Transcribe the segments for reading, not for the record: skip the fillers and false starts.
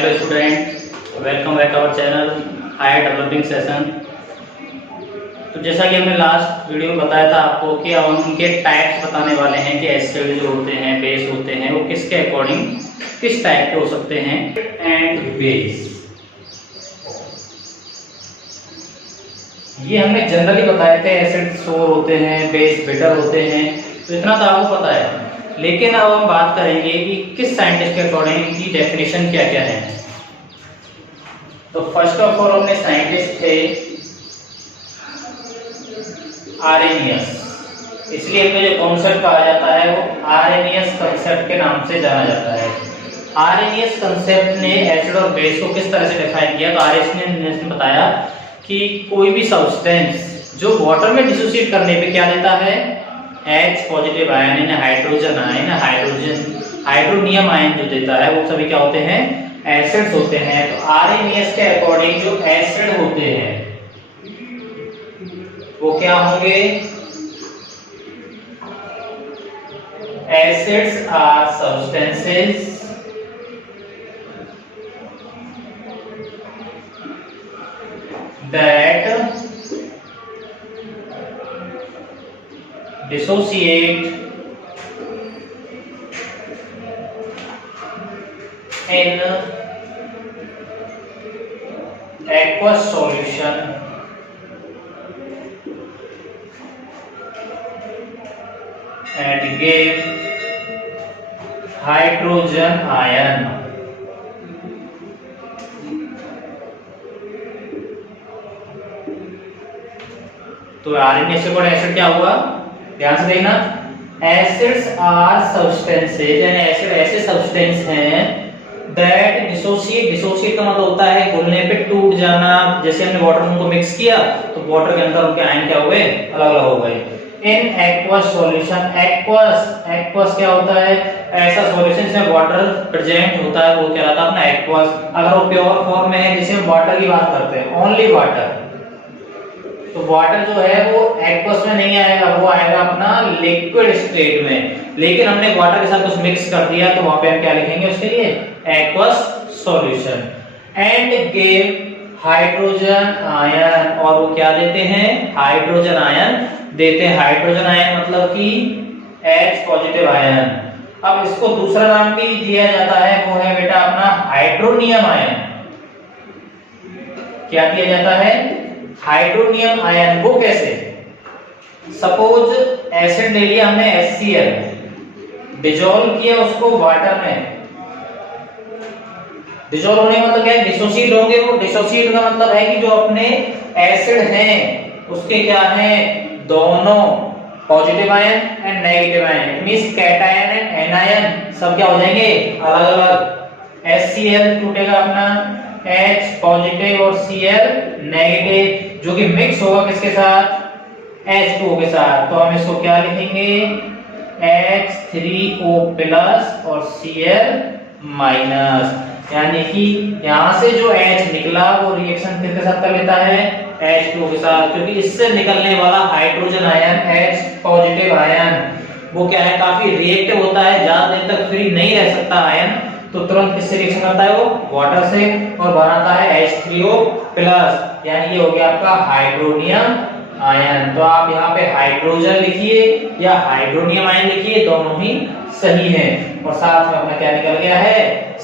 Hello student, welcome back our channel higher developing session. तो जैसा कि हमने लास्ट वीडियो में बताया था आपको कि अब हम उनके टाइप्स बताने वाले हैं कि एसिड जो होते हैं, बेस होते हैं, वो किसके अकॉर्डिंग किस टाइप के हो सकते हैं। एंड बेस ये हमने जनरली बताए थे, एसिड सोर होते हैं, बेस बिटर होते हैं, तो इतना तो आपको पता है। लेकिन अब हम बात करेंगे कि किस साइंटिस्ट के अकॉर्डिंग इनकी डेफिनेशन क्या क्या है। तो फर्स्ट ऑफ ऑल अपने साइंटिस्ट थे आर्हेनियस, इसलिए इनको जो कॉन्सेप्ट कहा जाता है वो आर्हेनियस कॉन्सेप्ट के नाम से जाना जाता है। आर्हेनियस कॉन्सेप्ट ने एसिड और बेस को किस तरह से डिफाइन किया। तो आर्हेनियस ने बताया कि कोई भी सब्सटेंस जो वाटर में डिसोसिएट करने पे क्या देता है, H पॉजिटिव आयन यानी हाइड्रोजन आयन, हाइड्रोनियम आयन जो देता है, वो सभी क्या होते हैं, एसिड्स होते हैं। तो आर्हेनियस के अकॉर्डिंग जो एसिड होते हैं वो क्या होंगे, acids are substances that dissociate in aqueous solution and give hydrogen ion। तो आरएनए से बड़ा एसिड क्या हुआ, ध्यान से देखना। एसिड्स आर सब्सटेंसेस यानी एसिड ऐसे सब्सटेंस हैं दैट डिसोसिएट का मतलब होता है घुलने पे टूट जाना। जैसे हमने वाटर में उनको मिक्स किया तो वाटर के अंदर उनके आयन क्या हुए, अलग अलग हो गए। इन एक्वस सॉल्यूशन, एक्वस क्या होता है, ऐसा सॉल्यूशन जिसमें वाटर प्रेजेंट होता है वो कहलाता है अपना एक्वस। अगर वो प्योर फॉर्म में है, जिसमें वाटर की बात करते हैं, ओनली वाटर, तो वाटर जो है वो एक्वस में नहीं आएगा, वो आएगा अपना लिक्विड स्टेट में। लेकिन हमने वाटर के साथ कुछ मिक्स कर दिया तो वहां पे हम क्या लिखेंगे उसके लिए, aqueous solution. And give hydrogen ion, और वो क्या देते हैं, हाइड्रोजन आयन देते हैं। हाइड्रोजन आयन मतलब कि H पॉजिटिव आयन। अब इसको दूसरा नाम भी दिया जाता है, वो है बेटा अपना हाइड्रोनियम आयन। क्या दिया जाता है, हाइड्रोनियम आयन। वो कैसे, सपोज एसिड ले लिया हमने HCl, डिसॉल्व किया उसको वाटर में। डिसॉल्व होने का मतलब क्या है, डिसोसिएट होंगे। वो डिसोसिएट का मतलब है कि जो अपने एसिड हैं उसके क्या हैं, दोनों positive ion and negative ion, it means cation and anion सब क्या हो जाएंगे, अलग अलग। HCl टूटेगा अपना H पॉजिटिव और Cl नेगेटिव, जो कि मिक्स होगा किसके साथ, H2O के साथ। तो हम इसको क्या लिखेंगे, H3O प्लस और Cl माइनस। यानी कि यहां से जो H निकला वो रिएक्शन किसके साथ कर लेता है, H2O के साथ, क्योंकि इससे निकलने वाला hydrogen ion H positive ion वो क्या है, काफी रिएक्टिव होता है, ज्यादा देर तक फ्री नहीं रह सकता आयन। तो तुरंत किससे रिएक्शन करता है, वो वाटर से, और बनाता है H3O प्लस, यानी ये हो गया आपका हाइड्रोनियम आयन। तो आप यहाँ पे हाइड्रोजन लिखिए या हाइड्रोनियम आयन लिखिए, दोनों ही सही है। और साथ में अपना क्या निकल गया है,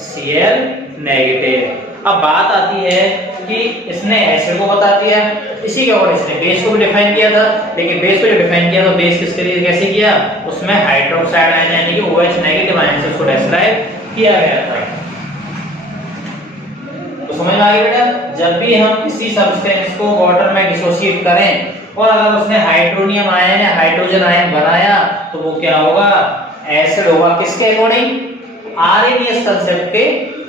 Cl नेगेटिव। अब बात आती है कि इसने एसिड को बता दिया, इसी के और इसने बेस को भी डिफाइन किया था। लेकिन बेस को जो डिफाइन किया तो बेस किसके लिए कैसे किया, उसमें हाइड्रोक्साइड आयन यानी कि OH नेगेटिव आयन से उसको डिस्क्राइब किया गया था। तो समझ में आ गया बेटा, जब भी हम किसी सब्सटेंस को वाटर में डिसोसिएट करें और अगर उसने हाइड्रोनियम आयन या हाइड्रोजन आयन बनाया तो वो क्या होगा, एसिड होगा। किसके अकॉर्डिंग, आर्हेनियस कांसेप्ट के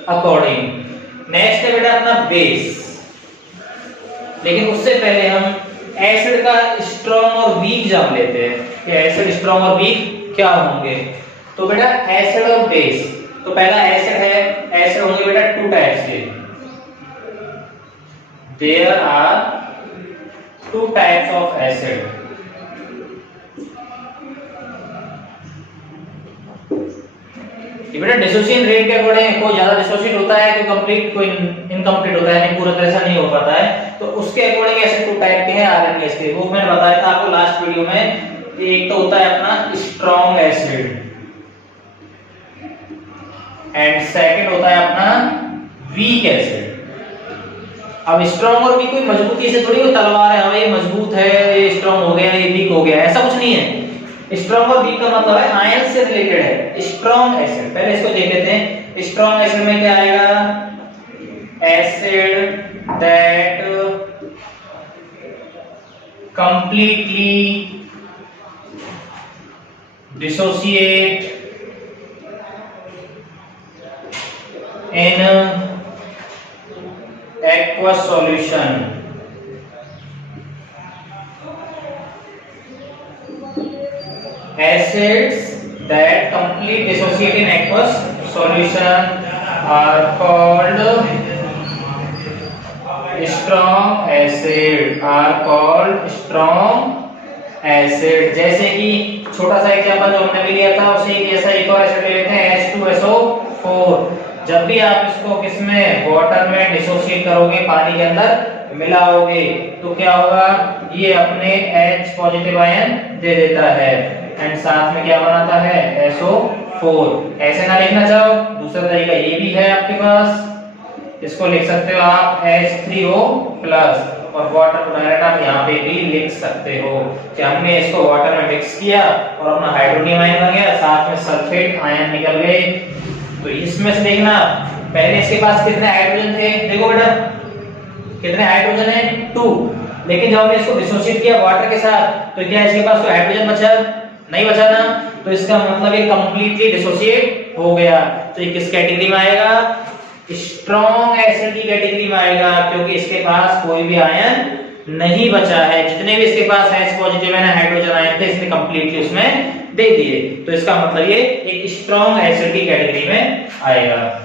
अकॉर्डिंग। नेक्स्ट है बेटा अपना बेस। लेकिन उससे पहले हम एसिड का स्ट्रॉन्ग और वीक जान लेते हैं कि एसिड स्ट्रॉन्ग और वीक क्या होंगे। तो बेटा एसिड और बेस, तो पहला एसिड है, एसिड होंगे बेटा टू टाइप्स के। There are two types of acid. कि बेटा डिसोसिएशन रेट के अकॉर्डिंग कोई ज्यादा डिसोसिएट होता है, कोई कंप्लीट, कोई इनकम्प्लीट होता है, नहीं पूरा तरह से नहीं हो पाता है। तो उसके अकॉर्डिंग ऐसे टू टाइप के हैं आरएनएस के, वो मैंने बताया था आपको लास्ट वीडियो में। एक तो होता है अपना स्ट्रॉन्ग एसिड एंड सेकंड होता है अपना वीक एसिड। अब स्ट्रॉन्ग और वीक कोई मजबूती से थोड़ी, कोई तलवार है, हाँ ये मजबूत है, ये स्ट्रॉन्ग हो गया, ये वीक हो गया, ऐसा कुछ नहीं है। स्ट्रॉन्ग और वीक का मतलब है आयन से रिलेटेड है। स्ट्रॉन्ग एसिड, पहले इसको देख लेते हैं। स्ट्रॉन्ग एसिड में क्या आएगा? Acid that completely dissociate in aqueous solution, acids that completely dissociate in aqueous solution are called strong acid, are called strong acid। जैसे कि छोटा सा एग्जांपल जो हमने भी लिया था, उसी जैसा एक और एसिड ले लेते हैं H2SO4। जब भी आप इसको किसमें, वाटर में डिसोसिएट करोगे, पानी के अंदर मिलाओगे, तो क्या होगा? ये अपने H पॉजिटिव आयन दे देता है एंड साथ में क्या बनाता है? SO4। ऐसे ना लिखना चाहो, दूसरा तरीका ये भी है आपके पास, इसको लिख सकते हो आप H3O प्लस, और वाटर को डायरेक्ट आप यहाँ पे भी लिख सकते हो कि हमने इसको वाटर में मिक्स किया और अपना हाइड्रोनियम आयन बन गया, साथ में सल्फेट आयन निकल गए। तो इसमें से देखना, पहले इसके पास कितने हाइड्रोजन थे? देखो बेटा कितने हाइड्रोजन है? 2। लेकिन जब हमने इसको डिसोसिएट किया वाटर के साथ, तो क्या इसके पास कोई हाइड्रोजन बचा? नहीं बचा ना। तो इसका मतलब ये कंप्लीटली डिसोसिएट हो गया। तो ये किस कैटेगरी में आएगा? स्ट्रॉन्ग एसिड की कैटेगरी में आएगा, क्योंकि इसके पास कोई भी आयन नहीं बचा है। जितने भी इसके पास H पॉजिटिव है ना हाइड्रोजन आयन थे, इसने कंप्लीटली उसमें दे दिए। तो इसका मतलब ये एक स्ट्रॉन्ग एसिड की कैटेगरी में आएगा।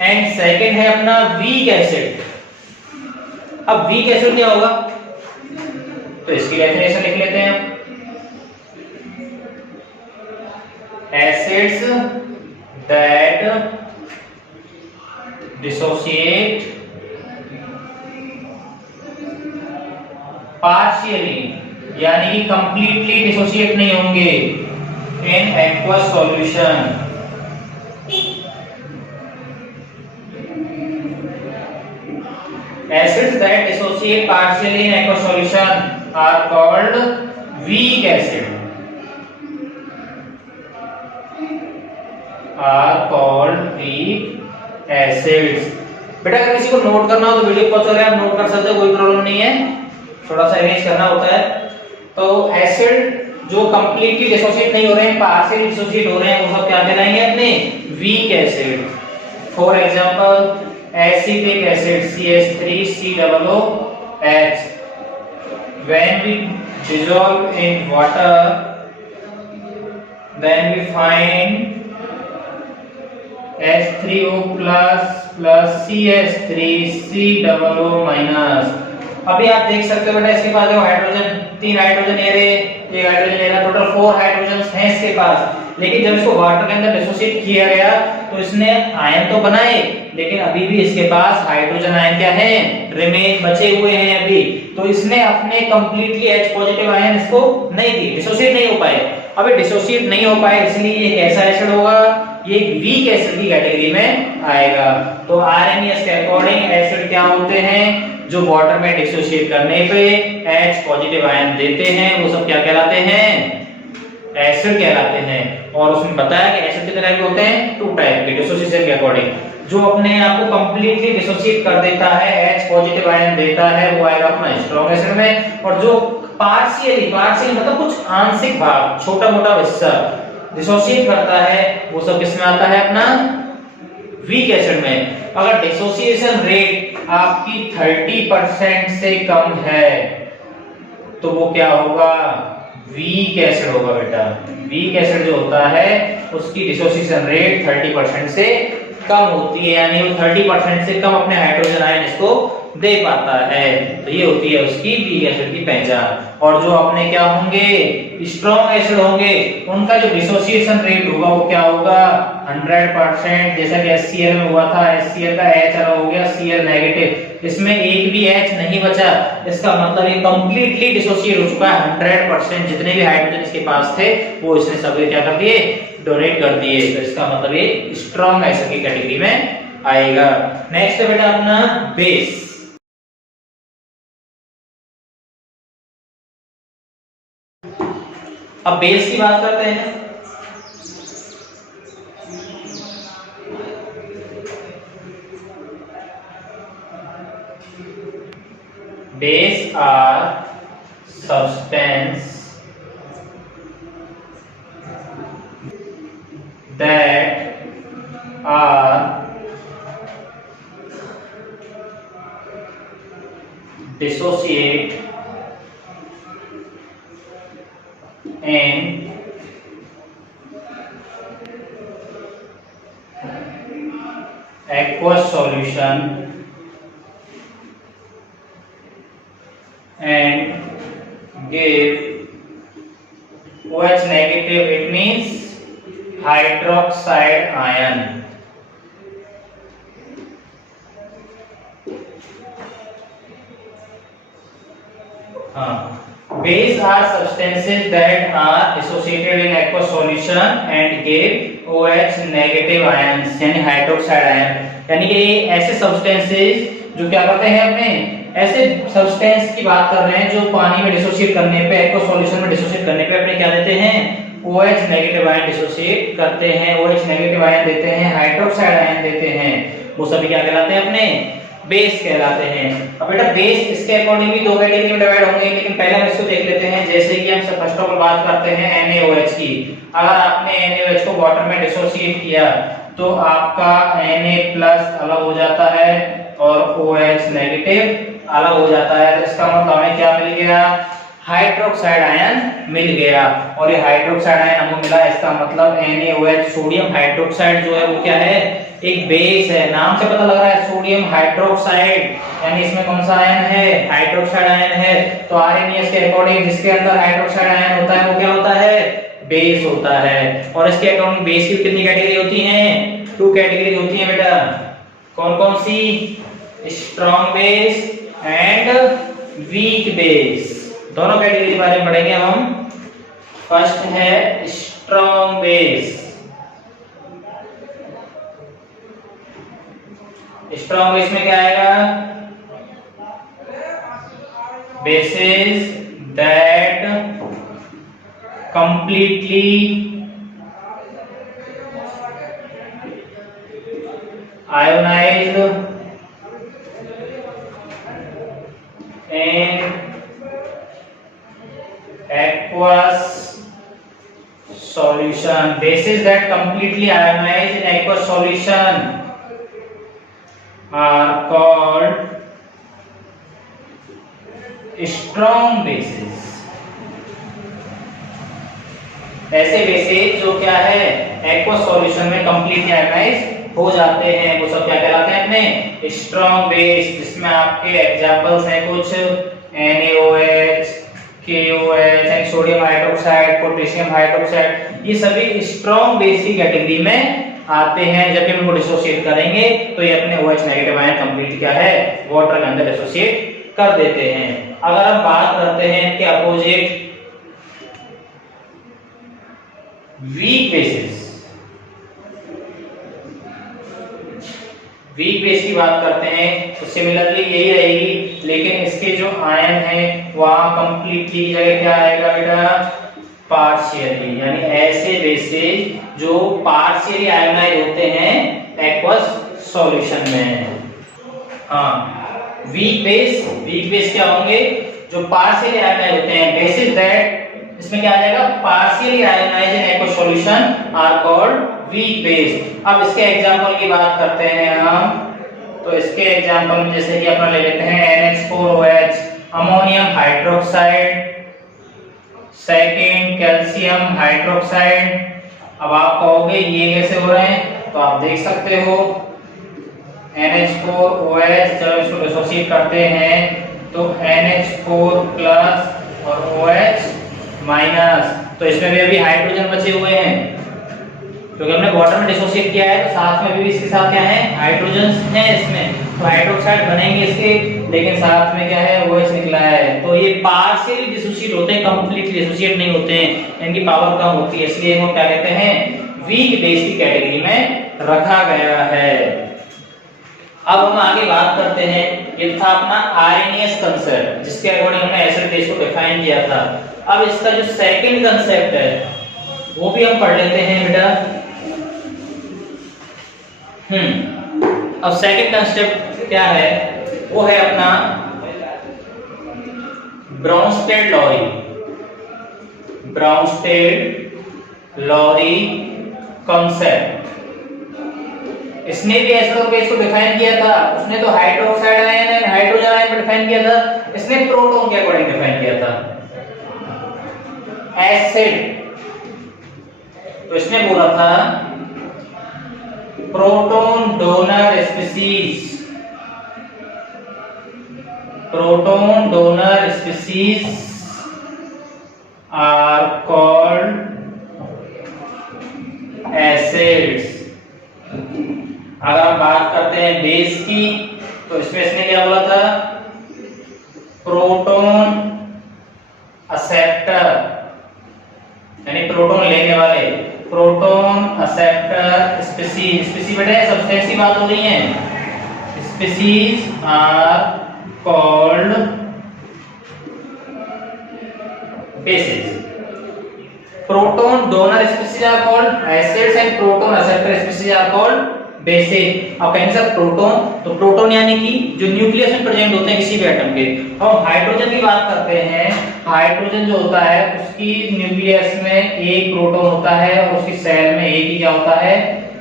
एंड सेकंड है अपना वीक एसिड। अब वीक एसिड क्या होगा? तो इसकी डेफिनेशन लिख लेते हैं। एसिड्स दैट डिसोसिएट पार्शियली, यानी कि कंप्लीटली डिसोसिएट नहीं होंगे इन aqueous solution, acids that dissociate partially in aqueous solution are called weak acid, are called weak acids। बेटा अगर किसी को नोट करना हो तो वीडियो पॉज करके आप नोट कर सकते हो, कोई प्रॉब्लम नहीं है, थोड़ा सा अरेंज करना होता है। तो एसिड जो कंप्लीटली डिसोसिएट नहीं हो रहे हैं, पार्शियली डिसोसिएट हो रहे हैं, वो सब क्या कहलाएंगे? अपने weak acid. For example acetic acid CH3COOH, when we dissolve in water then we find H3O plus CH3COO minus। अभी आप देख सकते हो बेटा इसके पास देखो हाइड्रोजन, 3 हाइड्रोजन ले रहे, एक हाइड्रोजन ले रहा, टोटल 4 हाइड्रोजन्स हैं इसके पास। लेकिन जब इसको वाटर के अंदर डिसोसिएट किया गया तो इसने आयन तो बनाए, लेकिन अभी भी इसके पास हाइड्रोजन आयन क्या है? रिमेन बचे हुए हैं अभी। तो इसने अपने कंप्लीटली H पॉजिटिव आयन इसको नहीं दी, डिसोसिएट नहीं हो पाए। अभी डिसोसिएट नहीं हो पाए, इसलिए ये कैसा एसिड होगा? ये वीक एसिड की कैटेगरी में आएगा। तो आरएनएस के अकॉर्डिंग एसिड क्या होते हैं? जो वाटर में डिसोसिएट करने पे H पॉजिटिव आयन देते हैं, वो सब क्या कहलाते हैं? एसिड कहलाते हैं। और उसमें बताया कि एसिड कितने टाइप के होते हैं? 2 टाइप के डिसोसिएशन के अकॉर्डिंग। जो अपने आप को कंप्लीटली डिसोसिएट कर देता है, H पॉजिटिव आयन देता है, वो आएगा अपना स्ट्रॉन्ग एसिड में। और जो पार्शियली मतलब कुछ आंशिक भाग, छोटा मोटा हिस्सा डिसोसिएट करता है, वो सब किसमें आता है? अपना वीक एसिड में। अगर डिसोसिएशन रेट आपकी 30% से कम है तो वो क्या होगा? वीक एसिड होगा बेटा। वीक एसिड जो होता है उसकी डिसोसिएशन रेट 30% से कम होती है, यानी वो 30% से कम अपने हाइड्रोजन आयन इसको दे पाता है। तो ये होती है उसकी वीक एसिड की पहचान। और जो अपने क्या होंगे, स्ट्रॉन्ग एसिड होंगे, उनका जो डिसोसिएशन रेट होगा वो क्या होगा, 100%। जैसा कि HCl में हुआ था, HCl का H अलग हो गया, Cl नेगेटिव, इसमें एक भी H नहीं बचा। इसका मतलब ये कंप्लीटली डिसोसिएट हो चुका है 100%। जितने भी हाइड्रोजन इसके पास थे वो इसने सभी क्या कर दिए, डोनेट कर दिए। तो इसका मतलब ये स्ट्रॉन्ग एसिड की कैटेगरी में आएगा। नेक्स्ट है बेटा अपना बेस। अब बेस की बात करते हैं। Base are substance that are dissociate in aqueous solution and give OH negative, it means hydroxide ion. Base are substances that are associated in aqueous solution and give OH negative ions, यानी hydroxide ion. यानी कि ऐसे substances जो क्या करते हैं, अपने ऐसे सब्सटेंस की बात कर रहे हैं जो पानी में डिसोसिएट करने पे, एक्वस सॉल्यूशन में डिसोसिएट करने पे अपने क्या देते हैं, OH नेगेटिव आयन डिसोसिएट करते हैं, OH नेगेटिव आयन देते हैं, हाइड्रोक्साइड आयन देते हैं। वो सभी क्या कहलाते हैं, अपने बेस कहलाते हैं। अब बेटा बेस इसके अकॉर्डिंग भी दो कैटेगरी में डिवाइड होंगे, लेकिन पहले हम इसको देख लेते हैं। जैसे कि हम फर्स्ट ऑफ ऑल बात करते हैं NaOH की। अगर आपने NaOH को वाटर में डिसोसिएट किया तो आपका Na+ अलग हो जाता है और OH नेगेटिव अलग हो जाता है। तो इसका मतलब हमें क्या मिल गया, हाइड्रोक्साइड आयन मिल गया। और ये हाइड्रोक्साइड आयन हमको मिला, इसका मतलब NaOH सोडियम हाइड्रोक्साइड जो है वो क्या है, एक बेस है। नाम से पता लग रहा है सोडियम हाइड्रोक्साइड, यानी इसमें कौन सा आयन है, हाइड्रोक्साइड आयन है। तो आरएनएस के अकॉर्डिंग जिसके अंदर हाइड्रोक्साइड आयन होता है वो क्या होता है, बेस होता है। और इसके अकॉर्डिंग बेस की कितनी कैटेगरी होती हैं, 2 कैटेगरी होती हैं बेटा। कौन कौन सी, strong base and weak base. दोनों कैटेगरी के बारे में पढ़ेंगे हम। फर्स्ट है स्ट्रॉन्ग बेस। स्ट्रॉन्ग बेस में क्या आएगा, bases that completely ionised in aqueous solution. Bases that completely ionize in aqueous solution are called strong bases. ऐसे बेसेस जो क्या है, एक्वस सॉल्यूशन में कंप्लीटली आयोनाइज हो जाते हैं, वो सब क्या कहलाते हैं, अपने स्ट्रॉन्ग बेस। जिसमें आपके एग्जांपल्स हैं कुछ, NaOH, KOH, यानी सोडियम हाइड्रोक्साइड, पोटेशियम हाइड्रोक्साइड। ये सभी स्ट्रॉन्ग बेस की कैटेगरी में आते हैं। जब हम इनको डिसोसिएट करेंगे तो ये अपने OH नेगेटिव आयन कंप्लीट क्या है, वाटर के अंदर डिसोसिएट कर देते हैं। अगर हम बात करते हैं इनके opposite weak bases, weak base की बात करते हैं तो सिमिलरली यही रहेगी, लेकिन इसके जो आयन हैं वहां कंप्लीटली की जगह क्या आएगा बेटा, पार्शियली। यानी ऐसे बेसेस जो पार्शियली आयोनाइज होते हैं एक्वस सॉल्यूशन में। हाँ, वीक बेस क्या होंगे, जो पार्शियली आयोनाइज होते हैं। बेसिस दैट, इसमें क्या आ जाएगा, partially ionise in aqueous solution are called weak base. अब इसके एग्जांपल की बात करते हैं हम, तो इसके एग्जांपल में जैसे कि अपना ले लेते हैं NH4OH, ammonium hydroxide, second calcium hydroxide. अब आप कहोगे ये कैसे हो रहे हैं, तो आप देख सकते हो NH4OH, जब इसको डिसोसिएट करते हैं तो NH4 प्लस और OH माइनस, तो इसमें भी अभी हाइड्रोजन बचे हुए हैं क्योंकि हमने वाटर में डिसोसिएट किया है, तो साथ में भी इसके साथ क्या है, हाइड्रोजन है इसमें, तो हाइड्रोक्साइड बनेंगे इसके, लेकिन साथ में क्या है, OH निकला है। तो ये पार्शियली डिसोसिएट होते हैं, कंप्लीटली डिसोसिएट नहीं होते हैं, इनकी पावर कम होती है, इसलिए इनको क्या कहते हैं, वीक बेस की कैटेगरी में रखा गया है। अब हम आगे बात करते हैं, ये था अपना आरएनएस कंसेप्ट जिसके अकॉर्डिंग हमने एसिड बेस को डिफाइन किया था। अब इसका जो सेकंड कंसेप्ट है वो भी हम पढ़ लेते हैं बेटा। अब सेकंड कंसेप्ट क्या है, वो है अपना ब्राउनस्टेड-लॉरी। ब्राउनस्टेड-लॉरी कंसेप्ट, इसने भी एसिड और बेस को डिफाइन किया था। उसने तो hydroxide ion and hydrogen ion को डिफाइन किया था, इसने प्रोटॉन के अकॉर्डिंग डिफाइन किया था एसिड। तो इसने बोला था proton donor species, proton donor species are called acids. अगर हम बात करते हैं बेस की, तो इसमें इसने क्या बोला था, प्रोटॉन एक्सेप्टर, यानी प्रोटॉन लेने वाले, प्रोटॉन एक्सेप्टर स्पीशीज। स्पीशीज बेटा सब्सटेंस की बात हो रही है, species are called bases. Proton donor species are called acids and proton acceptor species are called basic. अब कहेंगे सर प्रोटॉन, तो प्रोटॉन यानी कि जो न्यूक्लियस में प्रेजेंट होते हैं किसी भी एटम के। और हाइड्रोजन की बात करते हैं, हाइड्रोजन जो होता है उसकी न्यूक्लियस में एक प्रोटॉन होता है और उसकी सेल में एक ही क्या होता है,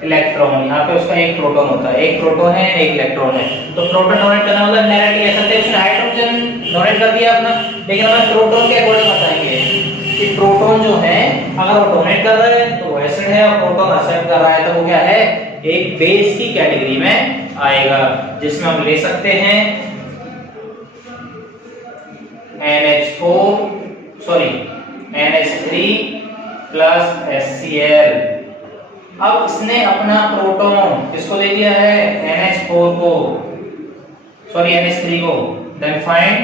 इलेक्ट्रॉन। यहाँ पे उसका एक प्रोटॉन होता है, एक प्रोटॉन है एक इलेक्ट्रॉन है। तो प्रोटॉन डोनेट करना मतलब डायरेक्टली ऐसा है उसने हाइड्रोजन डोनेट कर दिया अपना, लेकिन हम प्रोटॉन के अकॉर्डिंग बताएंगे कि प्रोटॉन जो है अगर वो डोनेट कर रहा है तो वो एसिड है, और प्रोटॉन एक्सेप्ट कर रहा है तो वो क्या है, एक बेस की कैटेगरी में आएगा, जिसमें हम ले सकते हैं NH3 प्लस HCl। अब इसने अपना प्रोटॉन किसको दे दिया है, NH4 को, सॉरी NH3 को, then find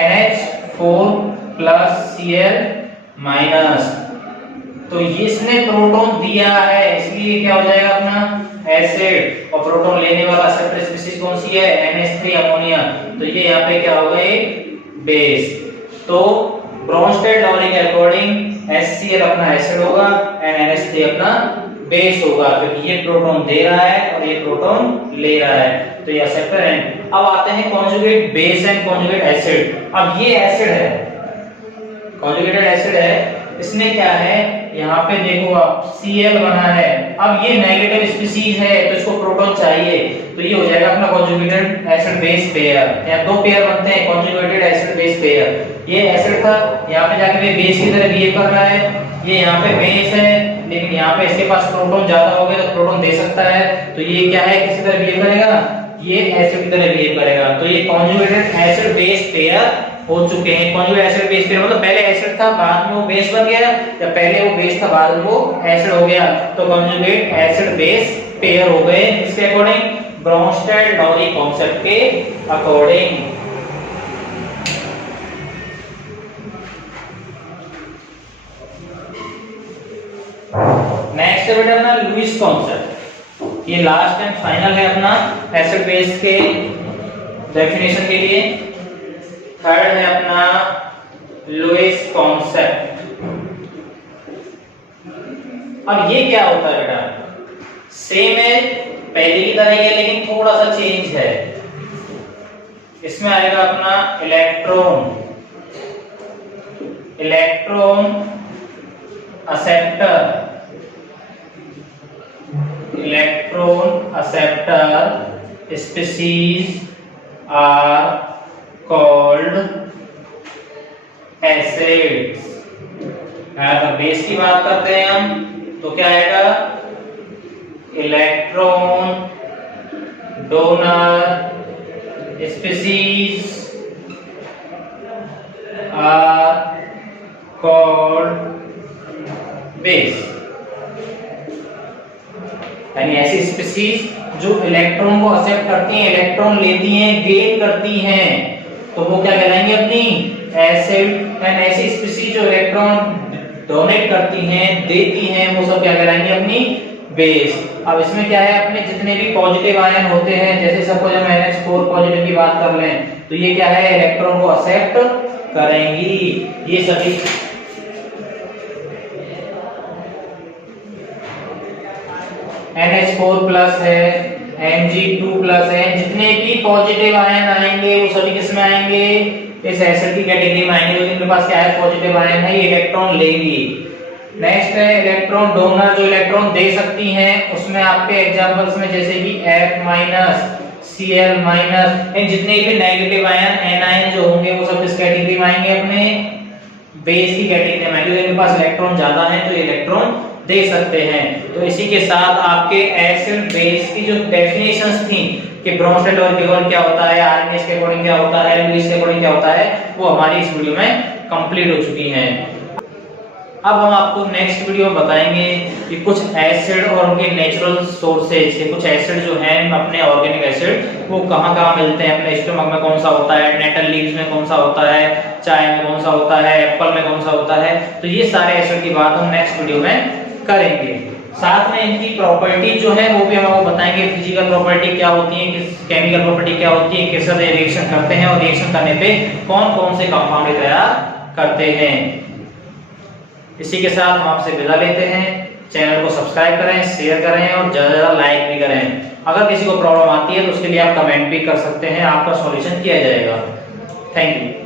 NH4 plus Cl minus. तो इसने प्रोटॉन दिया है इसलिए क्या हो जाएगा अपना एसिड, और प्रोटॉन लेने वाला एक्सेप्टर स्पीशीज कौन सी है, NH3 अमोनिया। तो ये यहाँ पे क्या होगा, एक बेस। तो ब्राउनस्टेड-लॉरी के अकॉर्डिंग HCl अपना एसिड होगा एंड NH3 अपना बेस होगा, क्योंकि ये प्रोटॉन दे रहा है और ये प्रोटॉन ले रहा है, तो ये एक्सेप्टर है। अब आते हैं conjugate base and conjugate acid. अब ये एसिड है, कॉन्जुगेटेड एसिड है, इसमें क्या है, यहाँ पे देखो आप Cl बना है। अब ये नेगेटिव स्पीशीज है तो इसको प्रोटॉन चाहिए, तो ये हो जाएगा अपना कॉन्जुगेटेड एसिड बेस पेयर। यहाँ दो पेयर बनते हैं, कॉन्जुगेटेड एसिड बेस पेयर। ये एसिड था, यहाँ पे जाके बेस की तरह बिहेव कर रहा है, ये यहाँ पे बेस है, लेकिन यहाँ पे इसके पास प्रोटॉन ज्यादा हो गए तो प्रोटॉन दे सकता है, तो ये क्या है, किसी तरह बिहेव करेगा, ये एसिड की तरह बिहेव करेगा। तो ये कॉन्जुगेटेड एसिड बेस पेयर हो चुके हैं। कॉन्जुगेट एसिड बेस पेयर मतलब पहले एसिड था बाद में वो बेस बन गया, या पहले वो बेस था बाद में वो एसिड हो गया, तो कॉन्जुगेट एसिड बेस पेयर हो गए इसके अकॉर्डिंग, ब्राउनस्टेड-लॉरी कॉन्सेप्ट के अकॉर्डिंग। नेक्स्ट है बेटा अपना लुईस कॉन्सेप्ट। ये लास्ट एंड फाइनल है अपना एसिड बेस के डेफिनेशन के लिए। थर्ड है अपना लुईस कॉन्सेप्ट। अब ये क्या होता है बेटा, सेम है पहले की तरह ही है लेकिन थोड़ा सा चेंज है। इसमें आएगा अपना electron, electron acceptor, electron acceptor species are called acids. अगर बेस की बात करते हैं हम तो क्या आएगा, electron donor species are called base। यानी ऐसी स्पीसीज जो इलेक्ट्रॉन को एक्सेप्ट करती हैं, इलेक्ट्रॉन लेती हैं, गेन करती हैं, तो वो क्या कहलाएंगे अपनी एसिड। एंड ऐसी स्पीसीज जो इलेक्ट्रॉन डोनेट करती हैं, देती हैं, वो सब क्या कहलाएंगे अपनी बेस। अब इसमें क्या है, अपने जितने भी पॉजिटिव आयन होते हैं, जैसे सपोज हम NH4 पॉजिटिव की बात कर लें, तो ये क्या है, इलेक्ट्रॉन को एक्सेप्ट करेंगी। ये सभी NH4 प्लस है, Mg2 प्लस है, जितने भी पॉजिटिव आयन आएंगे वो सभी किसमें आएंगे, इस एसिड की कैटेगरी में आएंगे। तो इनके पास क्या है, पॉजिटिव आयन है, ये इलेक्ट्रॉन लेंगी। नेक्स्ट है इलेक्ट्रॉन डोनर, जो इलेक्ट्रॉन दे सकती हैं, उसमें आपके एग्जांपल्स में जैसे कि F-, Cl-, इन जितने भी नेगेटिव आयन एनायन जो होंगे वो सब किस कैटेगरी में आएंगे, अपने बेस की कैटेगरी में आएंगे। इनके पास इलेक्ट्रॉन ज्यादा है तो ये इलेक्ट्रॉन दे सकते हैं। तो इसी के साथ आपके एसिड बेस की जो डेफिनेशंस थी कि ब्रोंसेट और गिबन क्या होता है, आरएनएस के अकॉर्डिंग क्या होता है, लुईस के अकॉर्डिंग क्या होता है, वो हमारी इस वीडियो में कंप्लीट हो चुकी हैं। अब हम आपको नेक्स्ट वीडियो में बताएंगे कि कुछ एसिड और उनके नेचुरल सोर्सेज के कुछ एसिड जो हैं अपने ऑर्गेनिक एसिड, वो कहाँ मिलते हैं, अपने स्टमक में कौन सा होता है, नेटल लीव्स में कौन सा होता है, चाय में कौन सा होता है, एप्पल में कौन सा होता है। तो ये सारे एसिड की बात हम नेक्स्ट वीडियो में करेंगे। साथ में इनकी प्रॉपर्टी जो है वो भी हम आपको बताएंगे, फिजिकल प्रॉपर्टी क्या होती है, केमिकल प्रॉपर्टी क्या होती है, किस तरह रिएक्शन करते हैं और रिएक्शन करने पे कौन कौन से कंपाउंड तैयार करते हैं। इसी के साथ हम आपसे विदा लेते हैं। चैनल को सब्सक्राइब करें, शेयर करें और ज्यादा से ज्यादा लाइक भी करें। अगर किसी को प्रॉब्लम आती है तो उसके लिए आप कमेंट भी कर सकते हैं, आपका सॉल्यूशन किया जाएगा। Thank you.